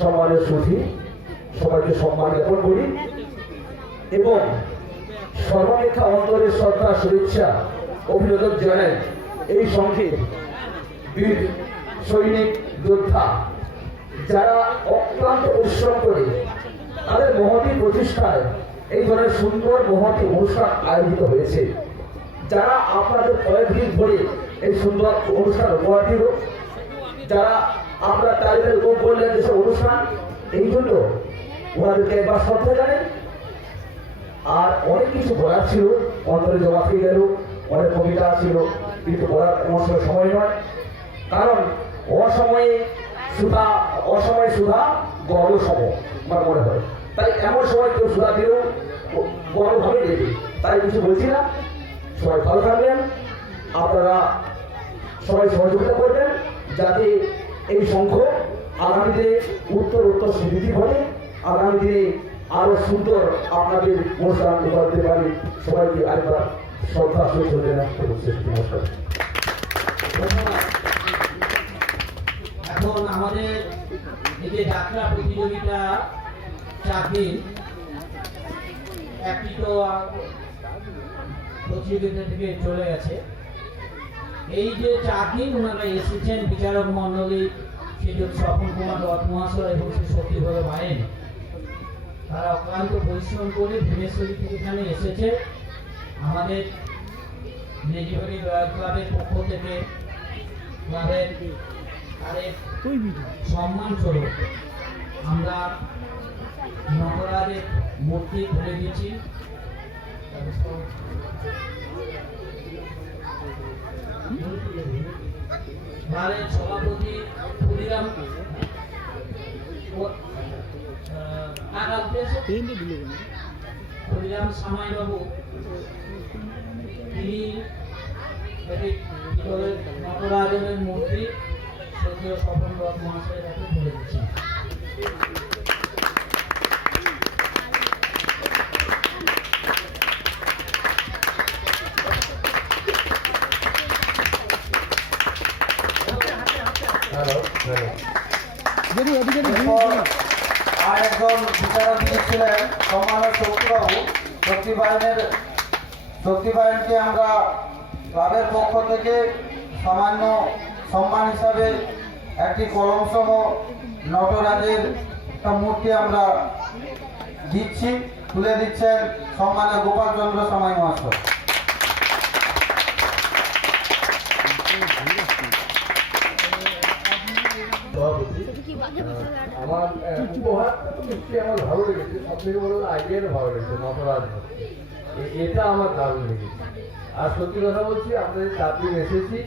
সম্মানের সুধী সবাইকে সম্মান জ্ঞাপন করি এবং সর্বাপেক্ষা অন্তরের শ্রদ্ধা শুভেচ্ছা অভিনন্দন জানাই এই সংঘে বীর সৈনিক যোদ্ধা যারা অক্লান্ত পরিশ্রম করে তাদের মহতী প্রতিষ্ঠায় এই ধরনের সুন্দর মহতী অনুষ্ঠান আয়োজিত হয়েছে, যারা আপনাদের কয়েকদিন ধরে এই সুন্দর অনুষ্ঠান উপহার দিল, যারা আপনারা তাদের উপভোগ করলেন যেসব অনুষ্ঠান, এই জন্য ওনাদেরকে একবার শ্রদ্ধা জানেন। আর অনেক কিছু বলার ছিল, অন্তরে জমা থেকে গেল, অনেক কবিতা ছিল, কিন্তু বলার এমন সময় নয়, কারণ অসময়ে সুধা গর্ব সম আমার মনে হয়। তাই এমন সময় কেউ সুধা দিলেও গর্বভাবে দেবে, তাই কিছু বলছি না। সবাই ভালো থাকবেন, আপনারা সবাই সহযোগিতা করবেন যাতে এই সংঘ আগামী দিনে উত্তর সমৃদ্ধি ঘটে, আগামী দিনে আরো সুন্দর আপনাদের অনুষ্ঠান করতে পারি। সবাইকে আরেকবার শ্রদ্ধা সহিত নমস্কার। এখন আমাদের এই যে যাত্রা প্রতিযোগিতা চাকরি একটি তো প্রতিযোগিতা থেকে চলে গেছে, এই যে চাকরি ওনারা এসেছেন বিচারক মন্ডলী শ্রী স্বপন কুমার দত্ত মহাশয় এবং শ্রী শক্তিভদ্র মায়েন, তারা অক্লান্ত পরিশ্রম করে ভুবনেশ্বরী থেকে এখানে এসেছে। আমাদের মেজিবাড়ি ক্লাবের পক্ষ থেকে ক্লাবের আরেক সম্মান স্বরূপ আমরা নগরাদের মূর্তি তুলে দিচ্ছি। ক্লাবের সভাপতি ক্ষুদিরাম সামাই বাবু, তিনি নটরাজনের মূর্তি শ্রদ্ধেয় স্বপন দত্ত মহাশয়ের কাছে তুলে দিচ্ছেন। আর একজন বিচারক ছিলেন সম্মানের শক্তিবাবু, শক্তিবায়নকে আমরা ক্লাবের পক্ষ থেকে সামান্য সম্মান হিসাবে একটি কলম সহ নটরাজের একটা মূর্তি আমরা দিচ্ছি, তুলে দিচ্ছেন সম্মানের গোপাল চন্দ্র সামাই মহাশয়। আমার উপহারটা তো নিশ্চয়ই আমার ভালো লেগেছে, সব থেকে বড় আইডিয়াটা ভালো লেগেছে, নটরাজ এটা আমার দারুণ লেগেছে। আর সত্যি কথা বলছি, আপনাদের 4 দিন এসেছি,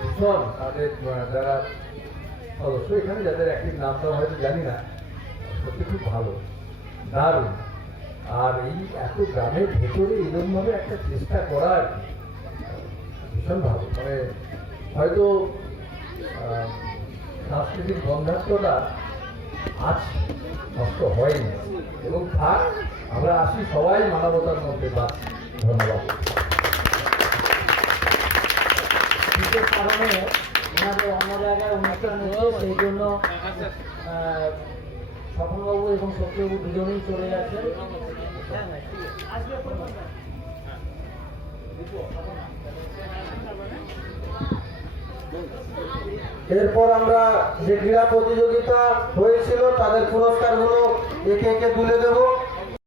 ভীষণ তাদের যারা সদস্য এখানে যাদের একটি নামটা হয়তো জানি না, সত্যি খুব ভালো, দারুণ। আর এই এত গ্রামের ভেতরে এরকমভাবে একটা চেষ্টা করা আর কি ভীষণ ভালো। মানে হয়তো সাংস্কৃতিক বন্ধাত্মটা আজ নষ্ট হয়নি এবং থাক, আমরা আসি সবাই মানবতার মধ্যে বাঁচি। ধন্যবাদ। বিশেষ কারণে ওনাদের অন্য জায়গায় অনুষ্ঠান হচ্ছে, সেই জন্য স্বপনবাবু এবং শক্তিবাবু দুজনেই চলে যাচ্ছেন। এরপর আমরা যে ক্রীড়া প্রতিযোগিতা হয়েছিল তাদের পুরস্কারগুলো একে একে তুলে দেব।